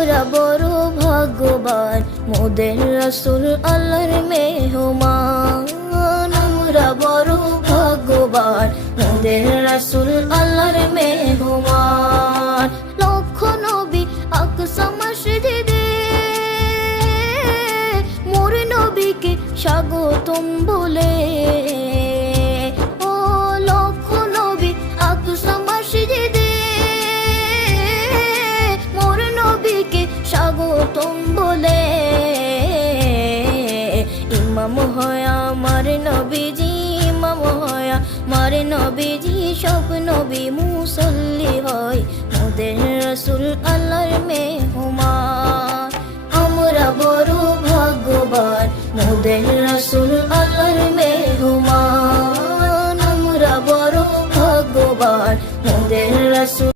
আমরা বড় ভাগ্যবান মোদের রাসূল আল্লাহর মেহমান। আমরা বড় ভাগ্যবান মোদের রাসূল আল্লাহর মেহমান। লক্ষ নবী আকসা মসজিদে মোর নবীকে স্বাগতম বলে। ও লক্ষ নবী আকসা মসজিদে মোর নবীকে স্বাগতম বলে। ইমাম হয় আমার নবীজি, ইমাম হয় আমার নবীজি, সব নবী মুসল্লি হয় মোদের রাসূল আল্লাহর মেহমান। আমরা বড় ভাগ্যবান মোদের রাসূল আল্লাহর মেহমান। আমরা বড় ভাগ্যবান মোদের রাসূল